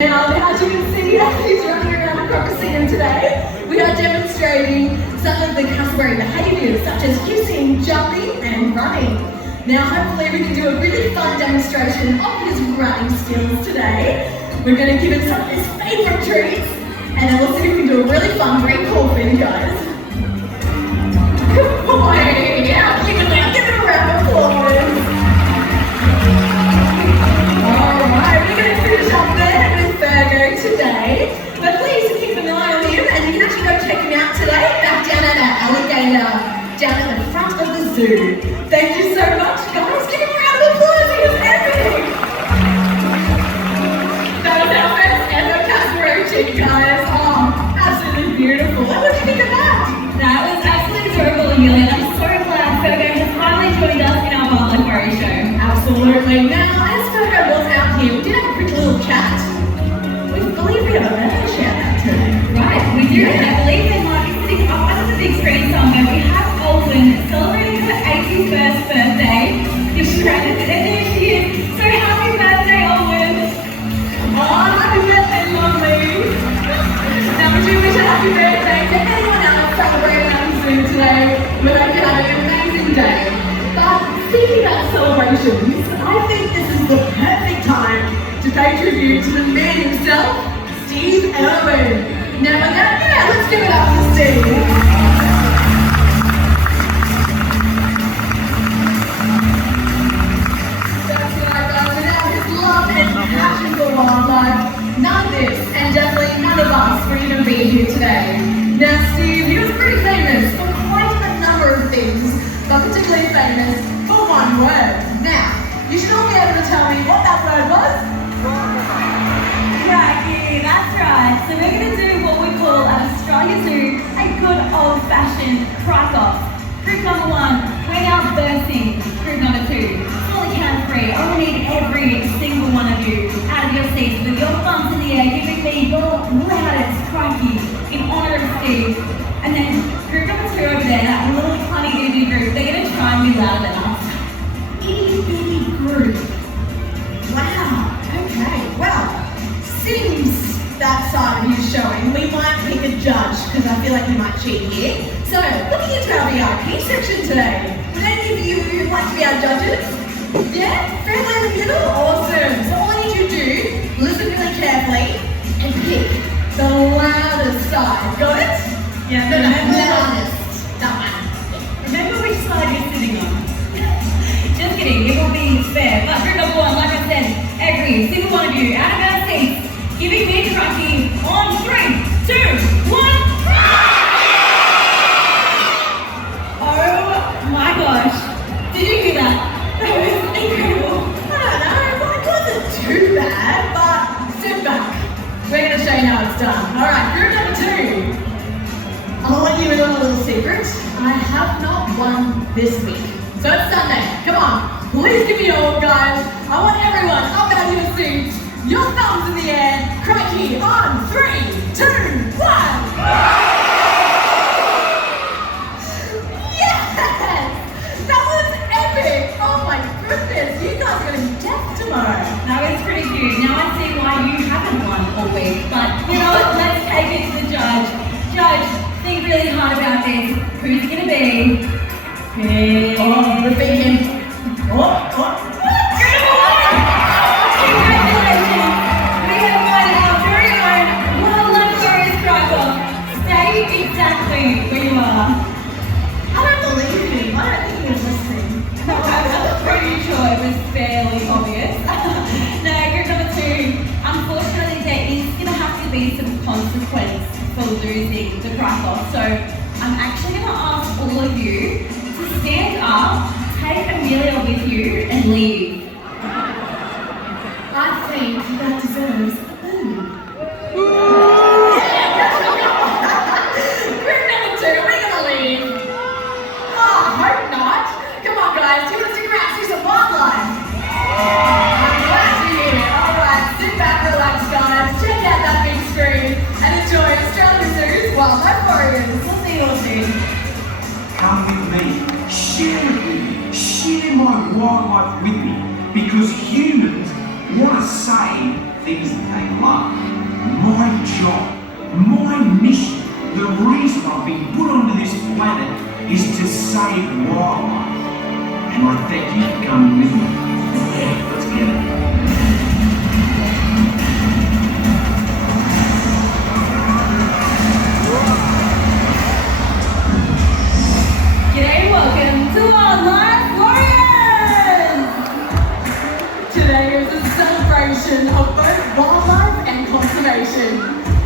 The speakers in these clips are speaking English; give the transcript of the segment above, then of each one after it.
Now, as you can see, as he's running around the Crocodile today, we are demonstrating some of the customary behaviours such as kissing, jumping and running. Now, hopefully we can do a really fun demonstration of his running skills today. We're going to give him some of his favourite treats and then we'll see if we can do a really fun green call for you guys. Good boy! Yeah, give it out, give it a round of applause. Alright, we're going to finish up there with Virgo today. But please keep an eye on him and you can actually go check him out today back down at our alligator down at the front of the zoo. Thank you so much, guys. Give him a round of applause. He was epic. That was our first ever Casparochi, guys. Oh, absolutely beautiful. What do you think of that? That was absolutely adorable, Amelia. I'm so glad Virgo has finally joined us in our Wildlife Worry show. Absolutely. Now, as Virgo was out here, we did have a quick little chat. We believe we have a message shout out today. Right, we do. And I believe they might be sitting up under the big screen somewhere. We have Olwen celebrating her 81st birthday. Give her credit. And there she is. So happy birthday, Olwen. Oh, happy birthday, lovely. Now, we do wish a happy birthday to anyone else celebrating our zoo today. We hope you have an amazing day. But speaking about celebrations, I think this is the perfect time to pay tribute to the man himself, Steve Irwin. Now, let's give it up for Steve. Passion for wildlife, none of this, and definitely none of us would even be here today. Now, Steve, he was pretty famous for quite a number of things, but particularly famous for one word. Now, you should all be able to tell me what that word was. Crikey, that's right. So we're going to do what we call at Australia Zoo a good old-fashioned crike-off. Group number 1, wing out bursting. Group number 2, fully count-free. I will need every single one of you out of your seats with your thumbs in the air, giving me your loudest crikey in honour of Steve. And then group number 2 over there, that little tiny bitty group, they're going to try and be louder than us. Itty bitty group. Wow. Okay. Well, seems that side of you showing, we might pick a judge because I feel like we might cheat here. So, looking into our VIP section today, would any of you like to be our judges? Yeah? Fairly in the middle? Awesome. So all I need you to do, listen really carefully and pick the loudest side. Got it? Yeah, No, remember, loudest. That one. remember which side you're sitting on. Just kidding, it will be fair. But group number 1, like I said, every single one of you out of our seats, giving me crikey on 3, 2, 1. Oh my gosh. Did you hear that? That was incredible. I don't know, well, it wasn't too bad, but sit back. We're going to show you how it's done. Alright, group number 2. I'll let you in on a little secret. I have not won this week. So it's Sunday. Come on, please give me your all, guys. I want everyone up out of your seats. Your thumbs in the air. Crikey on 3, 2, 1. That was pretty cute. Now I see why you haven't won all week. But you know what? Let's take it to the judge. Judge, think really hard about this. Who's it gonna be? Oh, we're thinking. Congratulations! We have won our very own Wildlife Warriors crike-off. Stay exactly where you are. I don't believe him. I don't think he was listening. I'm pretty sure it was fairly obvious. Now, group number 2, unfortunately there is going to have to be some consequence for losing the crike-off. So I'm actually going to ask all of you to stand up, take Amelia with you and leave. I think that deserves a boo. Group number 2, we're gonna leave. Oh, I hope not. Come on, guys, do us stick around, see some wildlife. I'm glad to hear it. Alright, sit back, relax, guys. Check out that big screen and enjoy Australia Zoo's Wildlife Warriors. We'll see you all soon. Come with me, share with me, share my wildlife with me. My job, my mission, the reason I've been put onto this planet is to save wildlife. And I thank you for coming with me. Yeah, let's get it. G'day, welcome to Wildlife Warriors! Today is a celebration of both wildlife and conservation.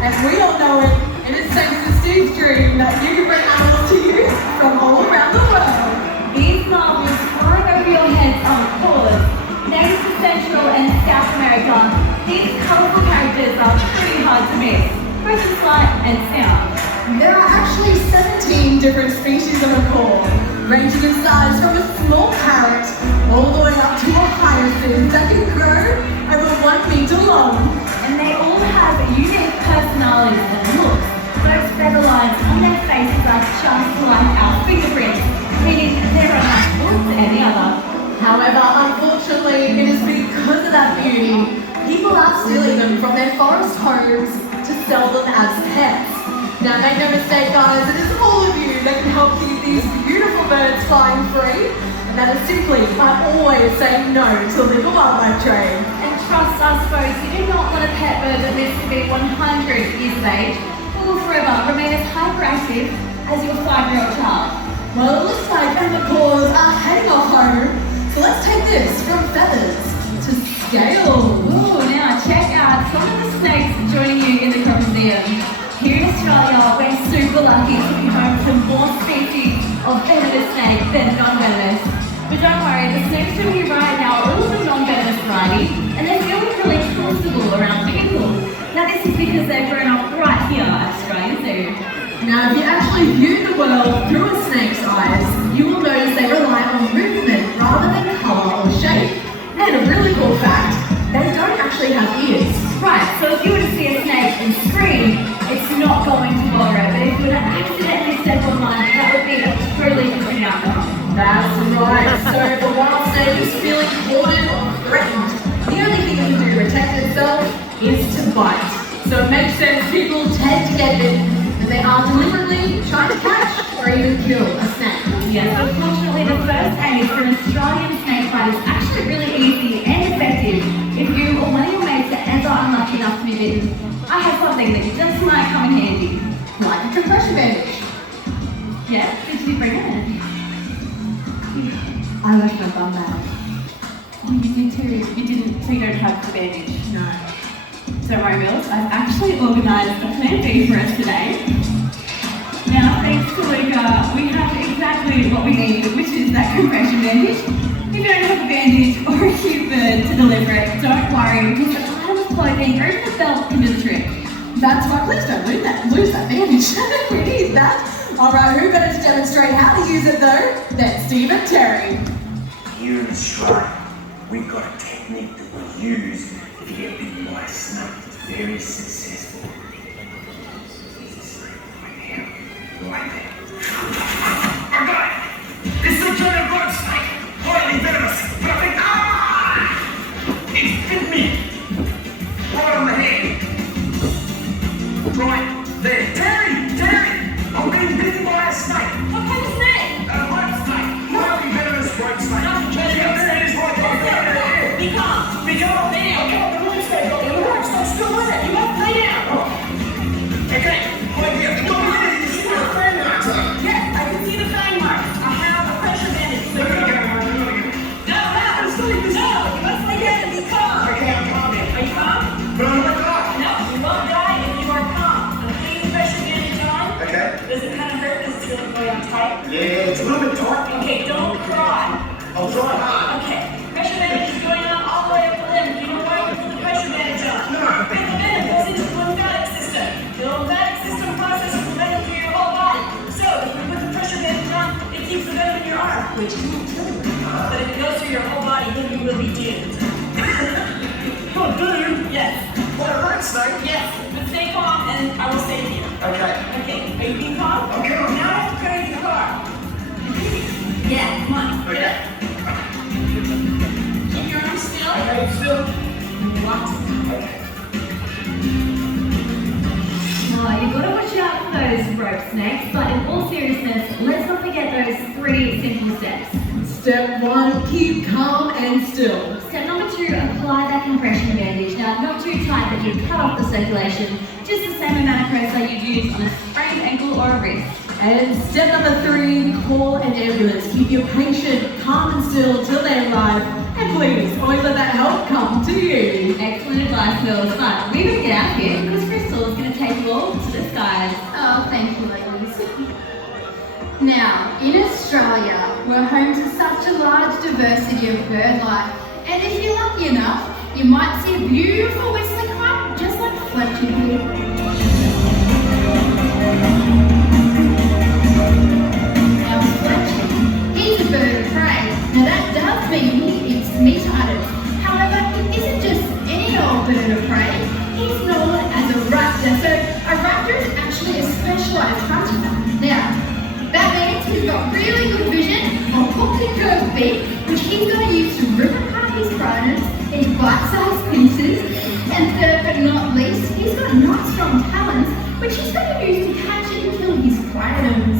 And we all know it, and it's thanks to Steve's dream that you can bring animals to you from all around the world. These marvels flying over your heads are cause. Native to Central and South America, these colourful characters are pretty hard to miss, both in sight and sound. There are actually 17 different species of macaw, ranging in size from a small parrot all the way up to a hyacinth that can grow over 1 meter long. And they all have unique personalities and looks. Those feather lines on their faces are just like our fingerprints, meaning they're unlike any other. However, unfortunately, it is because of that beauty, people are stealing them from their forest homes to sell them as pets. Now make no mistake guys, it is all of you that can help keep these beautiful birds flying free, and that is simply by always saying no to illegal wildlife trade. And trust us folks, you do not want a pet bird that lives to be 100 years of age, who will forever remain as hyperactive as your 5-year-old child. Well, it looks like our macaws are heading off home, so let's take this from feathers to scale. Ooh, now check out some of the snakes joining you in the Crop Museum. Here in Australia, we're super lucky to be home to more species of venomous snakes than non-venomous. But don't worry, the snakes from here right now are all of the non-venomous variety, and they're feeling really comfortable around people. Now this is because they've grown up right here at Australia Zoo. Now, if you actually view the world through a snake's eyes, you will notice they rely on movement rather than colour or shape. And a really cool fact, they don't actually have ears. Right, so if you were to see a snake and scream, it's not going to bother it, but if you were to accidentally step on one, that would be a totally different outcome. That's right, so if a wild snake is feeling bored or threatened, the only thing it can do to protect itself is to bite. So it makes sense people tend to get bitten, and they are deliberately trying to catch or even kill a snake. Yes, unfortunately the first aid for an Australian snake bite is actually really easy and effective. If you or one of your mates are ever unlucky enough to be bitten, I have something that just might come in handy. Like a compression bandage. Yeah, did you bring it? I left my bum bag. Oh, you did too. You didn't, so you don't have the bandage. No. Don't worry, girls, I've actually organised a plan B for us today. Now, thanks to Luca, we have exactly what we need, which is that compression bandage. If you don't have a bandage or a cute bird to deliver it, don't worry, because an item of clothing or even a belt can do the trick. That's right, please don't lose that bandage. We need that. Alright, who better to demonstrate how to use it though than Steve and Terry. Here in Australia, we've got a technique that we use to get bitten by a snake. It's very successful. Here's a snake right here, right there. I got it! It's the giant road snake! Highly venomous! But I think, it bit me! Right on the head! Right there. Terry! I'm being bitten by a snake! What kind of snake? A road snake! Highly venomous road snake! Be calm. Be calm! Lay down. I got the road snake! The road snake's still in it! You must lay down. Okay, right here. You got me in. You see my friend marks up. Yes, I can see the fang marks. I have a pressure bandage. So There we go. No, you must lay down and be calm. Okay, I'm calm now. Are you calm? But I'm not calm. No, you won't die if you are calm. I'm putting the pressure bandage on. Okay. Does it kind of hurt because it's really going on tight? Yeah, it's a little bit tight. Okay, don't cry. I'll try hard. Okay, pressure bandage is going on all the way up the limb. Do you know why you put the pressure bandage on? No. Because the venom goes into the lymphatic system. The lymphatic system processes the venom through your whole body. So if you put the pressure bandage on, it keeps the venom in your arm, which won't kill you. But if it goes through your whole body, then you will be doomed. Oh, dude. Yes. What a road snake. Yes. But stay calm and I will save you. Okay. Okay. Are you being calm? I'm calm. Now I have to carry you to the car. Yeah, come on. Okay. Get up. Keep your arms still. Okay, still. What? Okay. you've got to watch out for those rope snakes, but in all seriousness, let's not forget those 3 simple steps. Step 1, keep calm and still. Step number 2, apply that compression bandage. Now, not too tight that you cut off the circulation, just the same amount of pressure you'd use on a sprained ankle or a wrist. And step number 3, call an ambulance. Keep your patient calm and still till they arrive. And please, always let that help come to you. Excellent advice, girls, but we better get out here because Crystal is going to take you all to the skies. Oh, thank you, ladies. Now, in Australia, we're home to such a large diversity of bird life. And if you're lucky enough, you might see a beautiful whistling kite just like Fletcher here. Now, Fletcher, he's a bird of prey. Now, that does mean he eats meat items. However, he isn't just any old bird of prey. He's known as a raptor. So, a raptor is actually a specialized hunter. Now, that means he's got really good vision, a hooked and curved beak, which he's going to use to rip apart his predators in bite-sized pieces. And third but not least, he's got nice strong talons, which he's going to use to catch and kill his predators.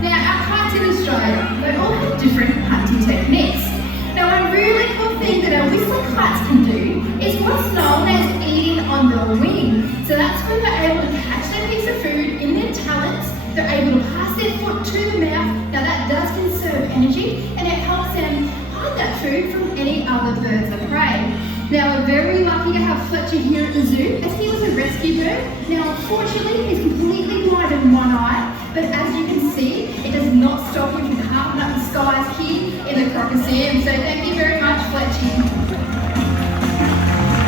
Now, our kites in Australia, they all have different hunting techniques. Now, a really cool thing that our whistling kites can do is what's known as eating on the wing. So that's when they're able to catch their piece of food in their talons. They're able to pass their foot to the mouth. Now that does conserve energy and it helps them hide that food from any other birds of prey. Now we're very lucky to have Fletcher here at the zoo as he was a rescue bird. Now unfortunately he's completely blind in one eye, but as you can see, it does not stop him from carving up the skies here in the Crocoseum. So thank you very much, Fletcher.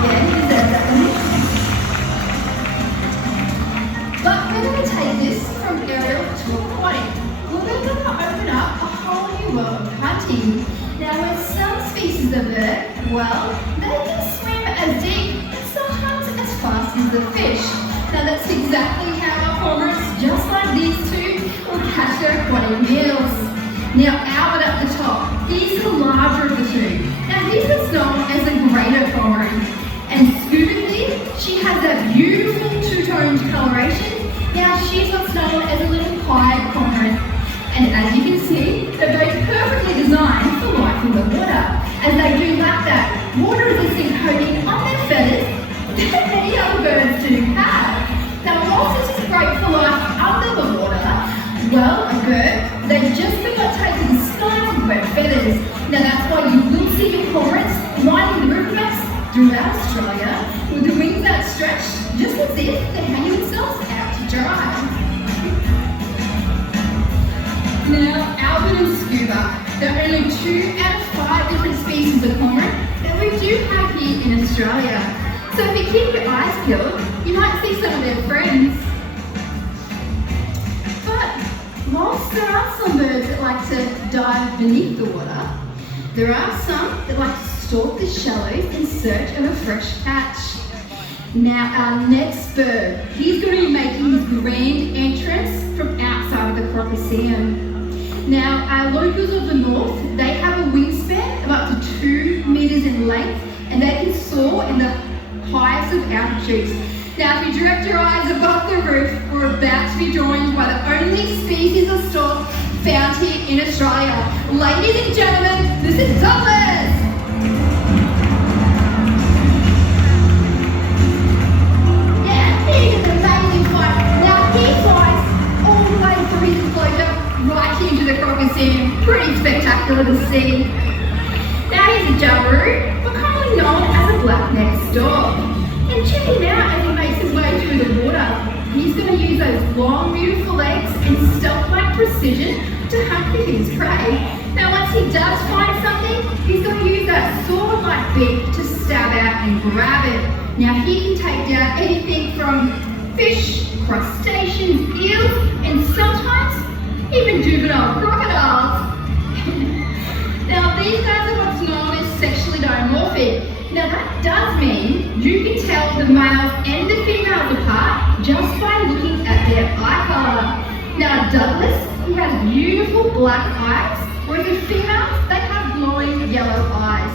Yeah, he deserves that one. But we're going to take this from aerial to aquatic. We're going to open up a whole new world of hunting. Now with some species of bird, well, they can swim as deep and sometimes as fast as the fish. Now that's exactly how our cormorants, just like these two, will catch their aquatic meals. Now Albert at the top, he's the larger of the two. Now he's what's known as the greater cormorant. And Scuba Clee, she has that beautiful two-toned coloration. Now she's what's known as a little pied cormorant. And as you can see, they're both perfectly designed for life in the water, as they do lack that water-resistant coating on their feathers that many other birds do have. Now whilst this is great for life under the water, well, a bird, they just may not take to the sky to grow feathers. Now that's why you will see your cormorants lining the riverbeds throughout Australia with the wings outstretched, just as if they're hanging themselves out to dry. Now, Albert and Scuba, there are only 2 out of 5 different species of cormorant that we do have here in Australia. So if you keep your eyes peeled, you might see some of their friends. But whilst there are some birds that like to dive beneath the water, there are some that like to stalk the shallows in search of a fresh catch. Now our next bird, he's going to be making his grand entrance from outside of the Crocoseum. Now our locals of the north, they have a wingspan of up to 2 meters in length and they can soar in the highest of altitudes. Now if you direct your eyes above the roof, we're about to be joined by the only species of stork found here in Australia. Ladies and gentlemen, this is Douglas! He's an amazing flight. Now he flies all the way from his enclosure right into the Crocoseum. Pretty spectacular to see. Now he's a jabiru, but commonly known as a black-necked stork. And check him out as he makes his way through the water. He's going to use those long, beautiful legs and stealth-like precision to hunt for his prey. Now once he does find something, he's going to use that sword-like beak to stab out and grab it. Now he can take down anything from fish, crustaceans, eels, and sometimes even juvenile crocodiles. Now these guys are what's known as sexually dimorphic. Now that does mean you can tell the males and the females apart just by looking at their eye colour. Now Douglas, he has beautiful black eyes, whereas the females, they have glowing yellow eyes.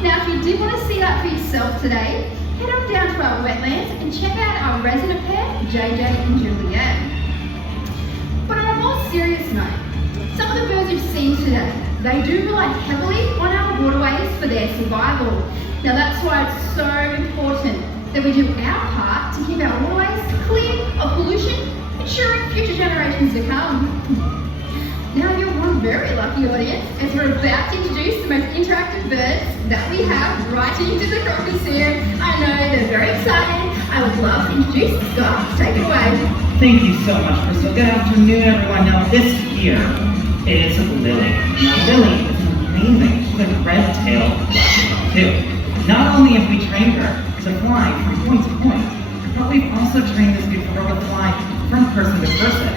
Now if you did want to see that for yourself today, head on down to our wetlands and check out our resident pair JJ and Julianne. But on a more serious note, some of the birds you've seen today, they do rely heavily on our waterways for their survival. Now that's why it's so important that we do our part to keep our waterways clear of pollution, ensuring future generations to come. Now you're one very lucky audience, as we're about to introduce the most interactive birds that we have right into the Crocodile. I know they're very excited. I would love to introduce Scott. Take it away. Thank you so much, Crystal. Good afternoon, everyone. Now, this here is Lily. Now, Lily is amazing. She's a red-tailed black too. Not only have we trained her to fly from point to point, but we've also trained this beautiful girl to fly from person to person.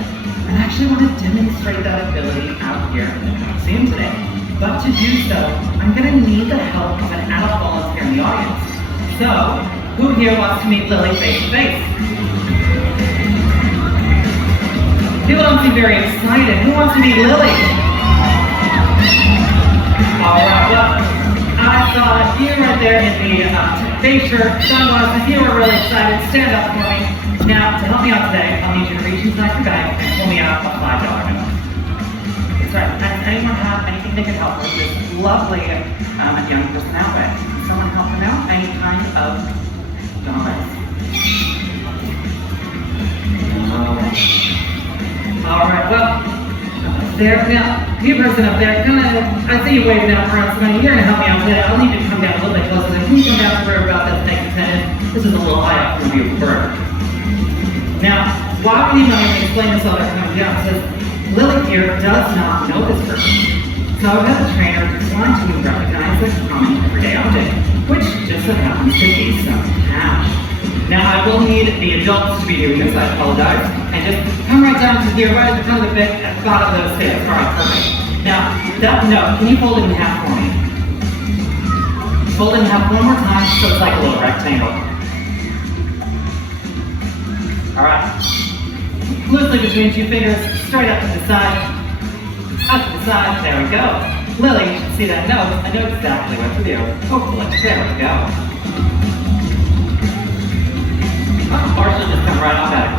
I actually want to demonstrate that ability out here in the Coliseum today. But to do so, I'm going to need the help of an adult volunteer in the audience. So, who here wants to meet Lily face to face? People don't seem very excited. Who wants to meet Lily? Alright, well, I saw you right there in the face shirt, sunglasses. You were really excited. Stand up for me. Now, to help me out today, I'll need you to reach inside your bag and pull me out a $5 note. That's right. Does anyone have anything they can help with this lovely young person out with? Can someone help them out? Any kind of dollars? Alright, well, there, now, you person up there, I see you waving out around somebody. You're going to help me out today. I'll need you to come down a little bit closer. Can you come down for about that next attendant? This is a little high up for you, bird. Now, why would you mind me explain this while they're coming down? Because Lily here does not know this person. So I've had the trainer decline to recognize a common everyday object, which just so happens to be some cash. Now I will need the adults to be doing this, I apologize, and just come right down to here, right at the front of the bit, at the bottom of the stairs. Alright, perfect. Now, that note, can you fold it in half for me? Fold it in half one more time so it's like a little rectangle. Alright. Loosely between two fingers, straight up to the side. Up to the side, there we go. Lily, you should see that note. I know exactly what to do. Hopefully, there we go. Oh, or she'll just come right on back.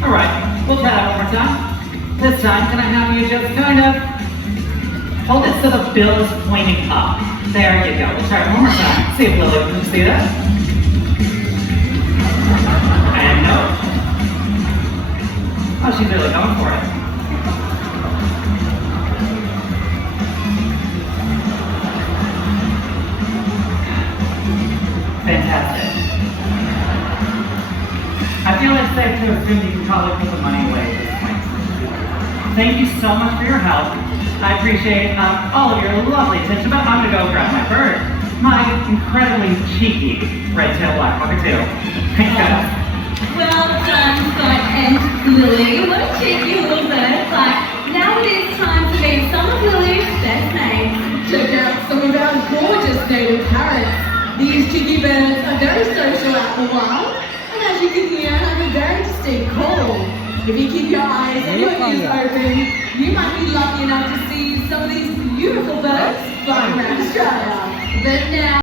Alright, we'll try that one more time. This time, can I have you just kind of hold it so the bill is pointing up. There you go. We'll try it one more time. See if Lily can see that. And no. Oh, she's really going for it. Fantastic. I feel it's safe to assume you can probably put the money away at this point. Thank you so much for your help. I appreciate all of your lovely attention, but I'm going to go grab my bird. My incredibly cheeky red-tailed black cockatoo. Thank you. Well done, Scott and Lily. What a cheeky little bird. Like, now it is time to meet some of Lily's best mates. Check out some of our gorgeous native parrots. These cheeky birds are very social out in the wild, and as you can hear, have a very distinct call. If you keep your eyes and your ears open, you might be lucky enough to see some of these beautiful birds flying around Australia. But now,